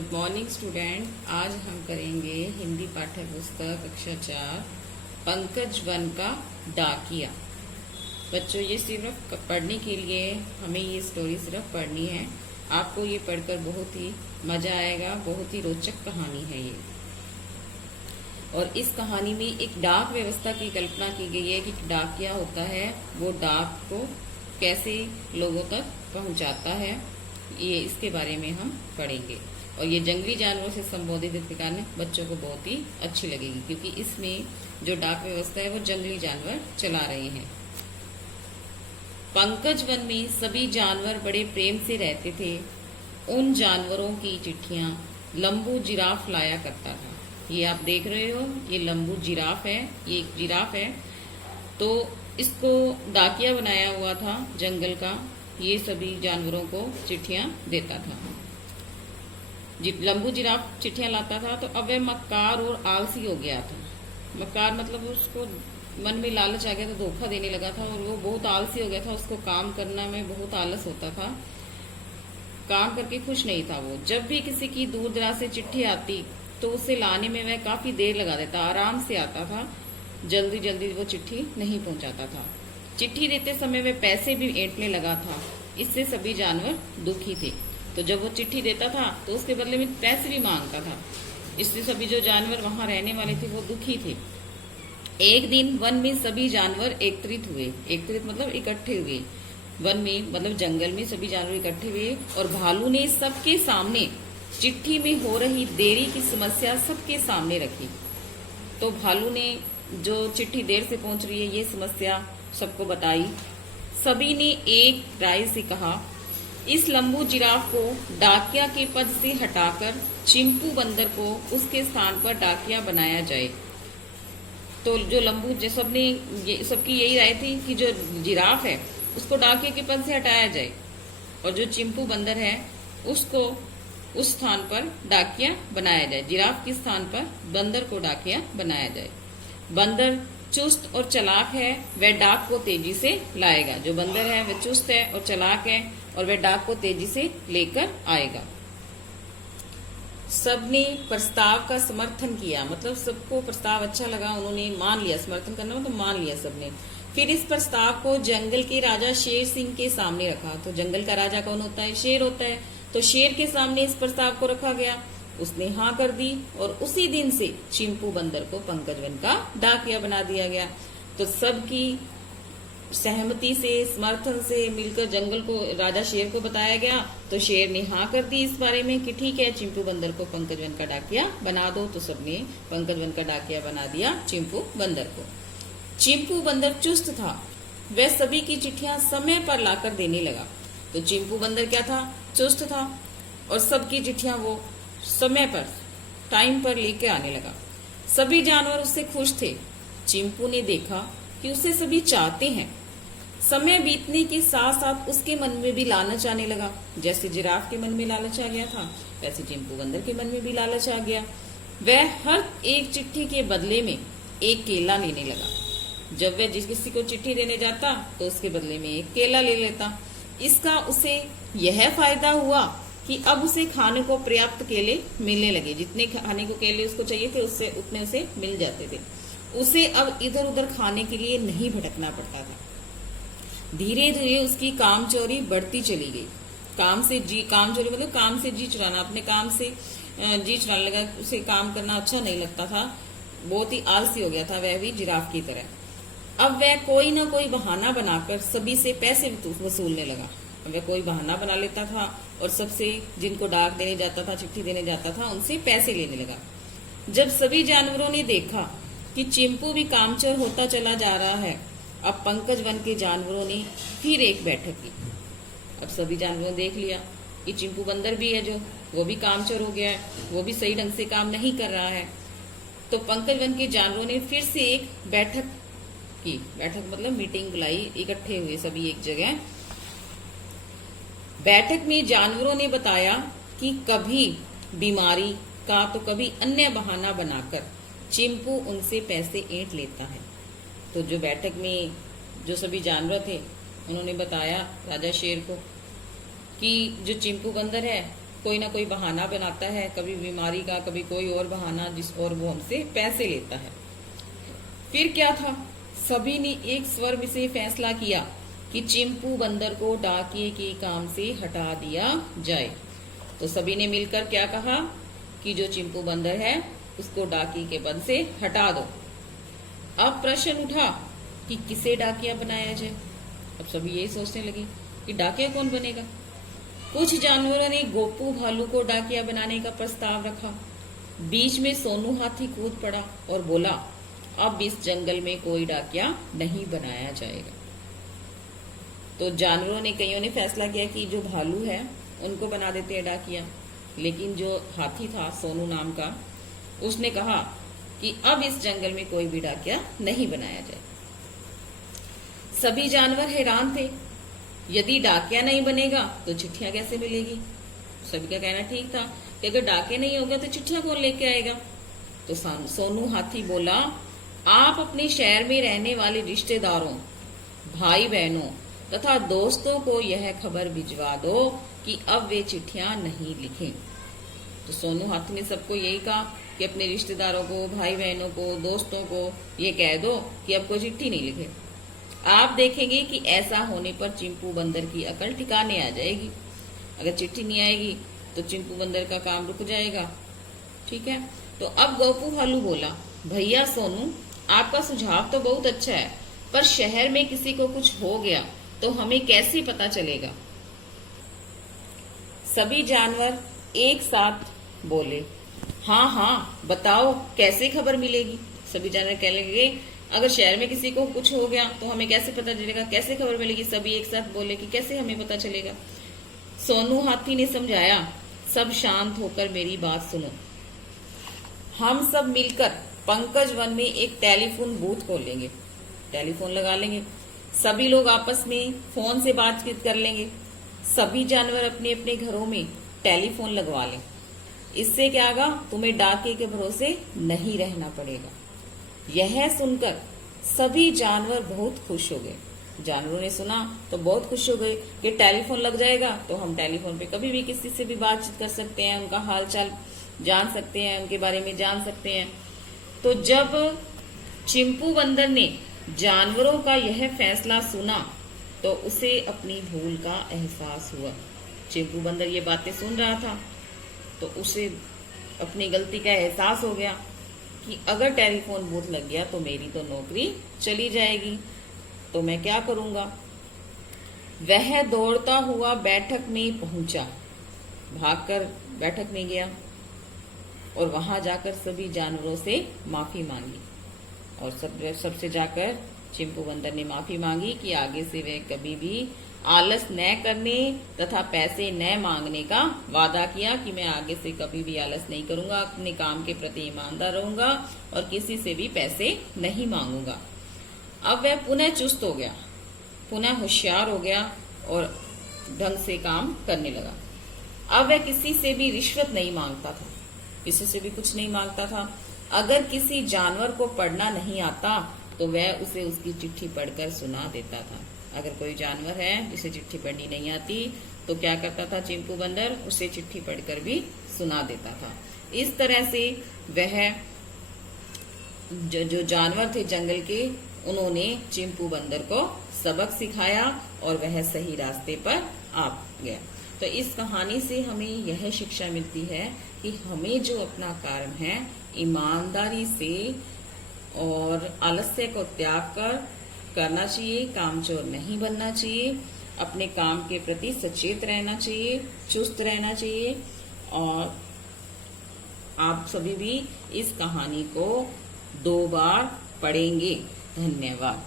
Good morning student. आज हम करेंगे हिंदी पाठ्य पुस्तक कक्षा 4 पंकज वन का डाकिया। बच्चों, ये सिर्फ पढ़ने के लिए हमें ये स्टोरी सिर्फ पढ़नी है। आपको ये पढ़कर बहुत ही मजा आएगा। बहुत ही रोचक कहानी है ये। और इस कहानी में एक डाक व्यवस्था की कल्पना की गई है कि डाकिया होता है वो डाक को कैसे लोगों तक पहुंचाता है। ये इसके बारे में हम पढ़ेंगे। और ये जंगली जानवरों से संबोधित इसके कारण बच्चों को बहुत ही अच्छी लगेगी, क्योंकि इसमें जो डाक व्यवस्था है वो जंगली जानवर चला रहे हैं। पंकज वन में सभी जानवर बड़े प्रेम से रहते थे। उन जानवरों की चिट्ठियां लंबू जिराफ लाया करता था। ये आप देख रहे हो, ये लंबू जिराफ है, ये एक जिराफ है। तो इसको डाकिया बनाया हुआ था जंगल का। ये सभी जानवरों को चिट्ठियां देता था। लंबू जिराफ चिट्ठियां लाता था। तो अब वह मक्कार और आलसी हो गया था। मक्कार मतलब उसको मन में लालच आ गया, तो धोखा देने लगा था। और वो बहुत आलसी हो गया था। उसको काम करना में बहुत आलस होता था। काम करके खुश नहीं था वो। जब भी किसी की दूर दराज से चिट्ठी आती तो उसे लाने में वह काफी देर लगा देता। आराम से आता था, जल्दी जल्दी वो चिट्ठी नहीं पहुंचाता था। चिट्ठी देते समय वह पैसे भी ऐंठने लगा था। इससे सभी जानवर दुखी थे। तो जब वो चिट्ठी देता था तो उसके बदले में पैसे भी मांगता था। इससे सभी जो जानवर वहां रहने वाले थे वो दुखी थे। एक दिन वन में सभी जानवर एकत्रित हुए। एकत्रित मतलब इकट्ठे हुए। वन में मतलब जंगल में सभी जानवर इकट्ठे हुए और भालू ने सबके सामने चिट्ठी में हो रही देरी की समस्या सबके सामने रखी। तो भालू ने जो चिट्ठी देर से पहुंच रही है ये समस्या सबको बताई। सभी ने एक राय से कहा, इस लंबू जिराफ को डाकिया के पद से हटाकर चिंपू बंदर को उसके स्थान पर डाकिया बनाया जाए। तो जो लंबू सबकी यही राय थी कि जो जिराफ है उसको डाकिया के पद से हटाया जाए और जो चिंपू बंदर है उसको उस स्थान पर डाकिया बनाया जाए। जिराफ के स्थान पर बंदर को डाकिया बनाया जाए। बंदर चुस्त और चालाक है, वह डाक को तेजी से लाएगा। जो बंदर है वह चुस्त है और चालाक है और वह डाक को तेजी से लेकर आएगा। सबने प्रस्ताव का समर्थन किया, मतलब सबको प्रस्ताव अच्छा लगा, उन्होंने मान लिया। समर्थन करना मतलब मान लिया सबने। फिर इस प्रस्ताव को जंगल के राजा शेर सिंह के सामने रखा। तो जंगल का राजा कौन होता है? शेर होता है। तो शेर के सामने इस प्रस्ताव को रखा गया। उसने हाँ कर दी और उसी दिन से चिंपू बंदर को पंकज वन का डाकिया बना दिया गया। तो सबकी सहमति से, समर्थन से मिलकर जंगल को राजा शेर को बताया गया। तो शेर ने हाँ कर दी इस बारे में कि ठीक है, चिंपू बंदर को पंकज वन का डाकिया बना दो। तो सबने पंकज वन का डाकिया बना दिया चिंपू बंदर को। चिंपू बंदर चुस्त था। वह सभी की चिट्ठियां समय पर लाकर देने लगा। तो चिंपू बंदर क्या था? चुस्त था और सबकी चिट्ठियां वो समय पर, टाइम पर लेके आने लगा। सभी जानवर उससे खुश थे। चिंपू ने देखा कि उसे सभी चाहते हैं। समय बीतने के साथ साथ उसके मन में भी लालच आने लगा। जैसे जिराफ के मन में लालच आ गया था, वैसे चिंपू बंदर के मन में भी लालच आ गया। वह हर एक चिट्ठी के बदले में एक केला लेने लगा। जब वह किसी को चिट्ठी देने जाता तो उसके बदले में एक केला ले लेता। इसका उसे यह फायदा हुआ कि अब उसे खाने को पर्याप्त केले मिलने लगे। जितने खाने को केले उसको चाहिए थे उससे उतने उसे मिल जाते थे। उसे अब इधर उधर खाने के लिए नहीं भटकना पड़ता था। धीरे धीरे उसकी कामचोरी बढ़ती चली गई। कामचोरी मतलब काम से जी चुराना, अपने काम से जी चुराने लगा। उसे काम करना अच्छा नहीं लगता था। बहुत ही आलसी हो गया था वह भी जिराफ की तरह। अब वह कोई ना कोई बहाना बनाकर सभी से पैसे वसूलने लगा। वह कोई बहाना बना लेता था और सबसे जिनको डाक देने जाता था, चिट्ठी देने जाता था, उनसे पैसे लेने लगा। जब सभी जानवरों ने देखा कि चिंपू भी कामचोर होता चला जा रहा है, अब पंकज वन के जानवरों ने फिर एक बैठक की। अब सभी जानवरों ने देख लिया कि चिंपू बंदर भी है जो वो भी कामचोर हो गया है, वो भी सही ढंग से काम नहीं कर रहा है। तो पंकज वन के जानवरों ने फिर से एक बैठक की। बैठक मतलब मीटिंग बुलाई, इकट्ठे हुए सभी एक जगह। बैठक में जानवरों ने बताया कि कभी बीमारी का तो कभी अन्य बहाना बनाकर चिंपू उनसे पैसे ऐंठ लेता है। तो जो बैठक में जो सभी जानवर थे उन्होंने बताया राजा शेर को कि जो चिंपू बंदर है कोई ना कोई बहाना बनाता है, कभी बीमारी का, कभी कोई और बहाना, और वो हमसे पैसे लेता है। फिर क्या था, सभी ने एक स्वर से फैसला किया कि चिंपू बंदर को डाकिए के काम से हटा दिया जाए। तो सभी ने मिलकर क्या कहा कि जो चिंपू बंदर है उसको डाकिए के पद से हटा दो। अब प्रश्न उठा कि किसे डाकिया बनाया जाए। अब सभी यही सोचने लगे कि डाकिया कौन बनेगा। कुछ जानवरों ने गोपू भालू को डाकिया बनाने का प्रस्ताव रखा। बीच में सोनू हाथी कूद पड़ा और बोला, अब इस जंगल में कोई डाकिया नहीं बनाया जाएगा। तो जानवरों ने, कईयों ने फैसला किया कि जो भालू है उनको बना देते हैं डाकिया, लेकिन जो हाथी था सोनू नाम का, उसने कहा कि अब इस जंगल में कोई भी डाकिया नहीं बनाया जाए। सभी जानवर हैरान थे, यदि डाकिया नहीं बनेगा तो चिट्ठियां कैसे मिलेगी। सभी का कहना ठीक था कि अगर डाकिया नहीं होगा तो चिट्ठियां कौन लेके आएगा। तो सोनू हाथी बोला, आप अपने शहर में रहने वाले रिश्तेदारों, भाई बहनों तथा दोस्तों को यह खबर भिजवा दो कि अब वे चिट्ठियां नहीं लिखें। तो सोनू हाथी ने सबको यही कहा कि अपने रिश्तेदारों को, भाई बहनों को, दोस्तों को ये कह दो कि अब कोई चिट्ठी नहीं लिखे। आप देखेंगे कि ऐसा होने पर चिंपू बंदर की अकल ठिकाने आ जाएगी। अगर चिट्ठी नहीं आएगी तो चिंपू बंदर का काम रुक जाएगा। ठीक है। तो अब गोपू भालू बोला, भैया सोनू, आपका सुझाव तो बहुत अच्छा है, पर शहर में किसी को कुछ हो गया तो हमें कैसे पता चलेगा। सभी जानवर एक साथ बोले, हाँ हाँ बताओ कैसे खबर मिलेगी। सभी जानवर कहने लगे, अगर शहर में किसी को कुछ हो गया तो हमें कैसे पता चलेगा, कैसे खबर मिलेगी। सभी एक साथ बोले कि कैसे हमें पता चलेगा। सोनू हाथी ने समझाया, सब शांत होकर मेरी बात सुनो। हम सब मिलकर पंकज वन में एक टेलीफोन बूथ खोलेंगे, टेलीफोन लगा लेंगे। सभी लोग आपस में फोन से बातचीत कर लेंगे। सभी जानवर अपने अपने घरों में टेलीफोन लगवा लें। इससे क्या होगा, तुम्हें डाके के भरोसे नहीं रहना पड़ेगा। यह सुनकर सभी जानवर बहुत खुश हो गए। जानवरों ने सुना तो बहुत खुश हो गए कि टेलीफोन लग जाएगा तो हम टेलीफोन पे कभी भी किसी से भी बातचीत कर सकते हैं, उनका हाल चाल जान सकते हैं, उनके बारे में जान सकते हैं। तो जब चिंपू बंदर ने जानवरों का यह फैसला सुना तो उसे अपनी भूल का एहसास हुआ। चिंपू बंदर ये बातें सुन रहा था तो उसे अपनी गलती का एहसास हो गया कि अगर टेलीफोन बूथ लग गया तो मेरी तो नौकरी चली जाएगी, तो मैं क्या करूंगा। वह दौड़ता हुआ बैठक में पहुंचा, भागकर बैठक में गया और वहां जाकर सभी जानवरों से माफी मांगी। और सबसे जाकर चिंपू बंदर ने माफी मांगी कि आगे से वह कभी भी आलस न करने तथा पैसे न मांगने का वादा किया कि मैं आगे से कभी भी आलस नहीं करूंगा, अपने काम के प्रति ईमानदार रहूंगा और किसी से भी पैसे नहीं मांगूंगा। अब वह पुनः चुस्त हो गया, पुनः होशियार हो गया और ढंग से काम करने लगा। अब वह किसी से भी रिश्वत नहीं मांगता था, किसी से भी कुछ नहीं मांगता था। अगर किसी जानवर को पढ़ना नहीं आता तो वह उसे उसकी चिट्ठी पढ़कर सुना देता था। अगर कोई जानवर है जिसे चिट्ठी पढ़नी नहीं आती तो क्या करता था चिंपू बंदर, उसे चिट्ठी पढ़कर भी सुना देता था। इस तरह से वह जो जानवर थे जंगल के, उन्होंने चिंपू बंदर को सबक सिखाया और वह सही रास्ते पर आ गया। तो इस कहानी से हमें यह शिक्षा मिलती है कि हमें जो अपना काम है ईमानदारी से और आलस्य को त्याग कर करना चाहिए, कामचोर नहीं बनना चाहिए, अपने काम के प्रति सचेत रहना चाहिए, चुस्त रहना चाहिए। और आप सभी भी इस कहानी को 2 बार पढ़ेंगे। धन्यवाद।